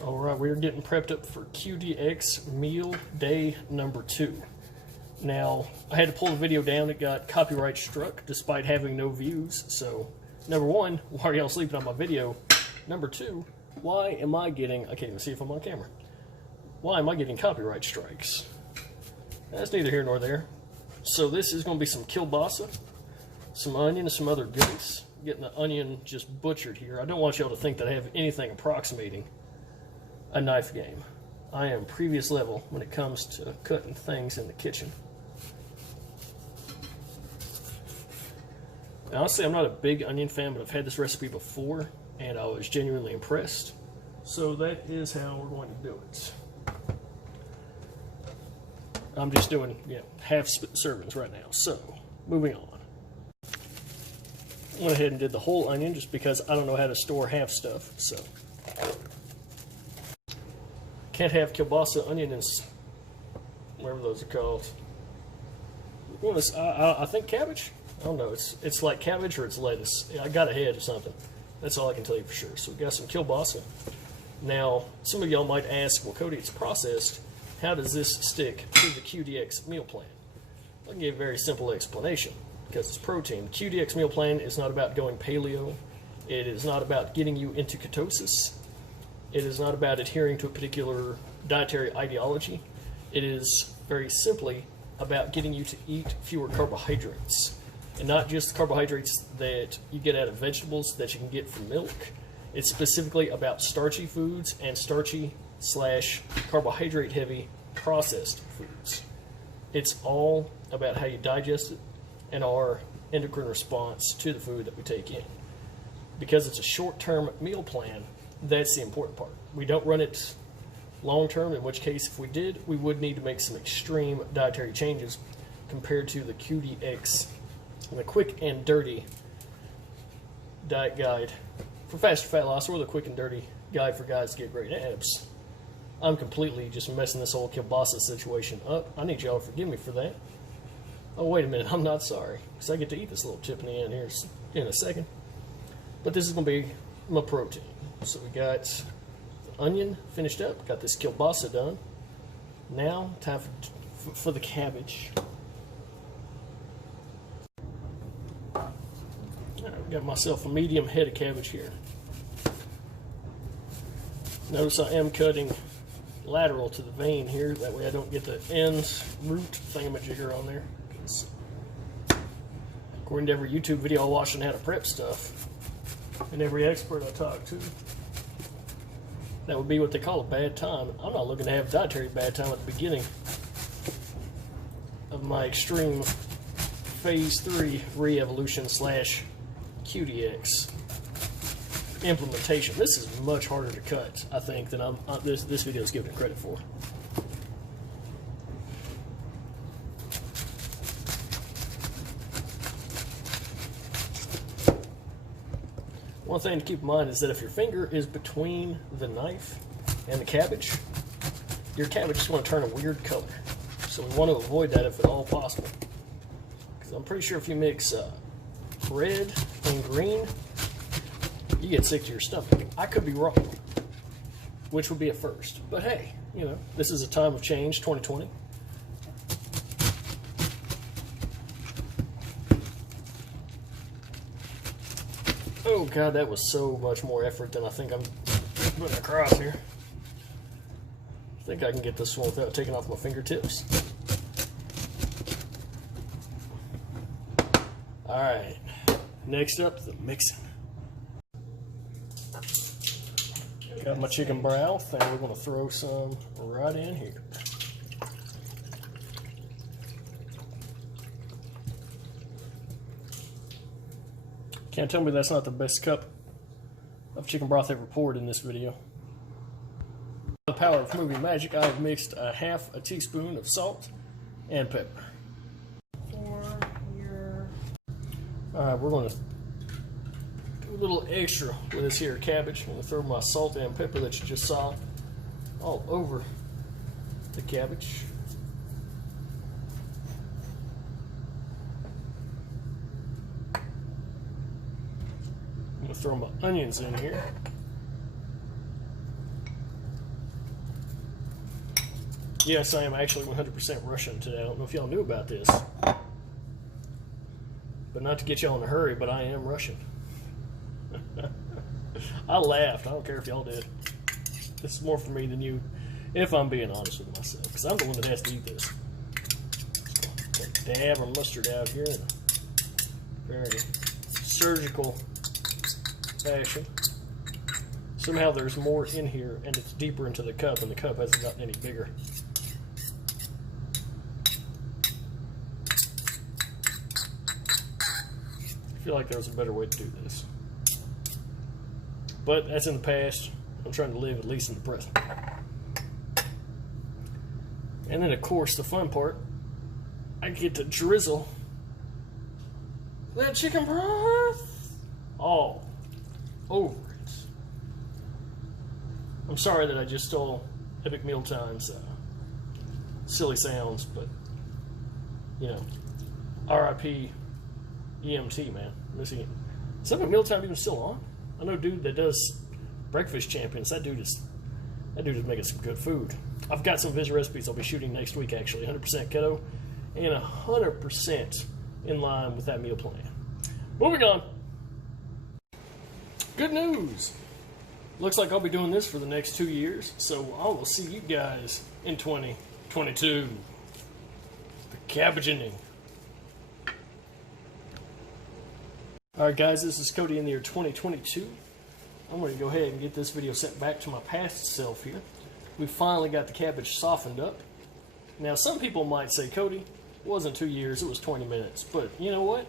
All right, we're getting prepped up for QDX meal day number 2. Now, I had to pull the video down. It got copyright struck despite having no views. So, number 1, why are y'all sleeping on my video? Number 2, why am I getting, I can't even see if I'm on camera. Why am I getting copyright strikes? That's neither here nor there. So this is going to be some kielbasa, some onion, and some other goodies. Getting the onion just butchered here. I don't want y'all to think that I have anything approximating a knife game. I am previous level when it comes to cutting things in the kitchen. Now, honestly, I'm not a big onion fan, but I've had this recipe before, and I was genuinely impressed. So that is how we're going to do it. I'm just doing, half servings right now. So, moving on. Went ahead and did the whole onion just because I don't know how to store half stuff. So, can't have kielbasa, onion, and whatever those are called. I think cabbage. I don't know. It's like cabbage or it's lettuce. I got a head or something. That's all I can tell you for sure. So we got some kielbasa. Now, some of y'all might ask, well, Cody, it's processed. How does this stick to the QDX meal plan? I'll give you a very simple explanation. Because it's protein. The QDX meal plan is not about going paleo. It is not about getting you into ketosis. It is not about adhering to a particular dietary ideology. It is very simply about getting you to eat fewer carbohydrates. And not just carbohydrates that you get out of vegetables that you can get from milk. It's specifically about starchy foods and starchy / carbohydrate heavy processed foods. It's all about how you digest it and our endocrine response to the food that we take in. Because it's a short-term meal plan, that's the important part. We don't run it long-term, in which case if we did, we would need to make some extreme dietary changes compared to the QDX, the quick and dirty diet guide for faster fat loss, or the quick and dirty guide for guys to get great abs. I'm completely just messing this whole kielbasa situation up. I need y'all to forgive me for that. Oh, wait a minute, I'm not sorry, because I get to eat this little chip in the end here in a second. But this is going to be my protein. So we got the onion finished up, got this kielbasa done. Now, time for the cabbage. All right, got myself a medium head of cabbage here. Notice I am cutting lateral to the vein here, that way I don't get the ends root thingamajigger on there. According to every YouTube video I watch on how to prep stuff, and every expert I talk to, that would be what they call a bad time. I'm not looking to have dietary bad time at the beginning of my extreme phase 3 re-evolution / QDX implementation. This is much harder to cut, I think, than this video is giving it credit for. One thing to keep in mind is that if your finger is between the knife and the cabbage, your cabbage is going to turn a weird color. So we want to avoid that if at all possible. Because I'm pretty sure if you mix red and green, you get sick to your stomach. I could be wrong, which would be a first. But hey, this is a time of change, 2020. Oh God, that was so much more effort than I think I'm putting across here. I think I can get this one without taking off my fingertips. Alright, next up, the mixing. Got my chicken broth, and we're going to throw some right in here. Can't tell me that's not the best cup of chicken broth ever poured in this video. The power of movie magic, I have mixed a half a teaspoon of salt and pepper. Alright, we're going to do a little extra with this here cabbage. I'm going to throw my salt and pepper that you just saw all over the cabbage. I'm going to throw my onions in here. Yes, I am actually 100% Russian today. I don't know if y'all knew about this. But not to get y'all in a hurry, but I am Russian. I laughed. I don't care if y'all did. This is more for me than you, if I'm being honest with myself. Because I'm the one that has to eat this. Just gonna dab our mustard out here in a very surgical fashion. Somehow there's more in here, and it's deeper into the cup, and the cup hasn't gotten any bigger. I feel like there was a better way to do this. But that's in the past. I'm trying to live at least in the present. And then, of course, the fun part, I get to drizzle that chicken broth all over it. I'm sorry that I just stole Epic Mealtime's silly sounds, but, you know, R.I.P. EMT, man. Is Epic Mealtime even still on? I know a dude that does Breakfast Champions. That dude is making some good food. I've got some of his recipes I'll be shooting next week, actually. 100% keto and 100% in line with that meal plan. Moving on. Good news. Looks like I'll be doing this for the next 2 years, so I will see you guys in 2022. The cabbagening. Alright guys, this is Cody in the year 2022. I'm going to go ahead and get this video sent back to my past self here. We finally got the cabbage softened up. Now some people might say, Cody, it wasn't 2 years, it was 20 minutes. But you know what?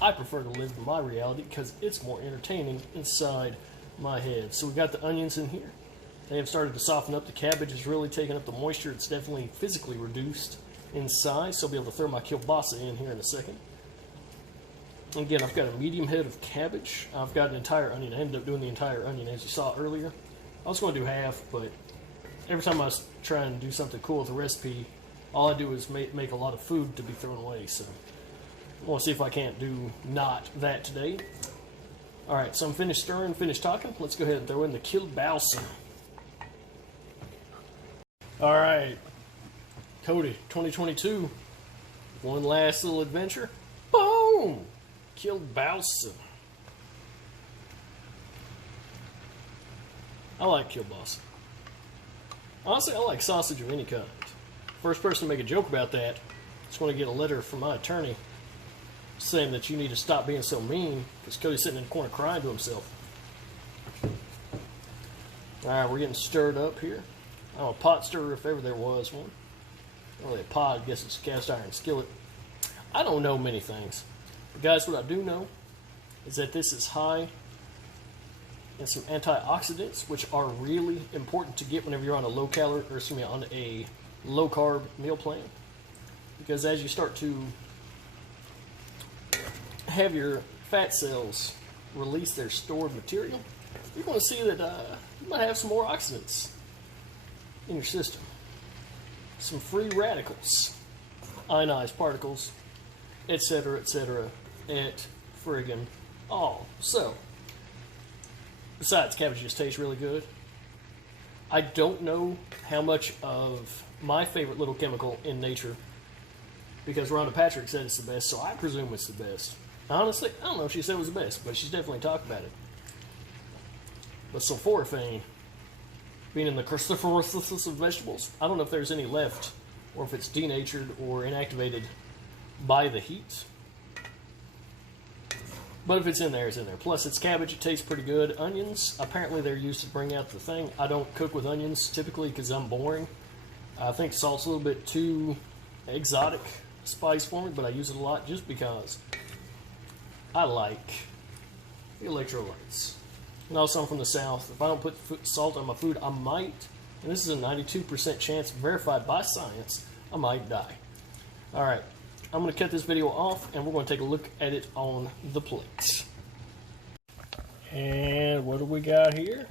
I prefer to live in my reality because it's more entertaining inside my head. So we got the onions in here. They have started to soften up. The cabbage is really taking up the moisture. It's definitely physically reduced in size. So I'll be able to throw my kielbasa in here in a second. Again, I've got a medium head of cabbage. I've got an entire onion. I ended up doing the entire onion as you saw earlier. I was going to do half, but every time I was trying to do something cool with the recipe, all I do is make a lot of food to be thrown away. So I want to see if I can't do not that today. Alright, so I'm finished stirring, finished talking. Let's go ahead and throw in the kielbasa. Alright, Cody, 2022. One last little adventure. Boom! Kielbasa. I like kielbasa. Honestly, I like sausage of any kind. First person to make a joke about that is going to get a letter from my attorney saying that you need to stop being so mean because Cody's sitting in the corner crying to himself. Alright, we're getting stirred up here. I'm a pot stirrer if ever there was one. Not really a pot, I guess it's a cast iron skillet. I don't know many things. But guys, what I do know is that this is high in some antioxidants, which are really important to get whenever you're on a low calorie, or excuse me, on a low carb meal plan. Because as you start to have your fat cells release their stored material, you're going to see that you might have some more oxidants in your system. Some free radicals, ionized particles, etc., etc., et friggin' all. So, besides, cabbage just tastes really good. I don't know how much of my favorite little chemical in nature, because Rhonda Patrick said it's the best, so I presume it's the best. Honestly, I don't know if she said it was the best, but she's definitely talked about it. But sulforaphane, being in the cruciferous of vegetables, I don't know if there's any left, or if it's denatured or inactivated by the heat. But if it's in there, it's in there. Plus, it's cabbage. It tastes pretty good. Onions, apparently they're used to bring out the thing. I don't cook with onions typically because I'm boring. I think salt's a little bit too exotic spice for me, but I use it a lot just because I like the electrolytes. And also, I'm from the South. If I don't put salt on my food, I might, and this is a 92% chance verified by science, I might die. Alright, I'm going to cut this video off, and we're going to take a look at it on the plate. And what do we got here?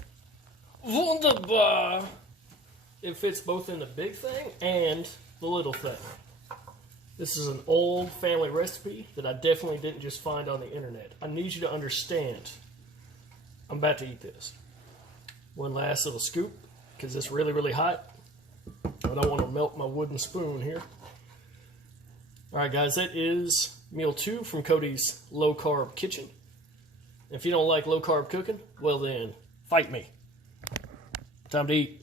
Wunderbar! It fits both in the big thing and the little thing. This is an old family recipe that I definitely didn't just find on the internet. I need you to understand. I'm about to eat this. One last little scoop, because it's really, really hot. Oh but I want to melt my wooden spoon here. All right, guys, that is meal 2 from Cody's low-carb kitchen. If you don't like low-carb cooking, well then, fight me. Time to eat.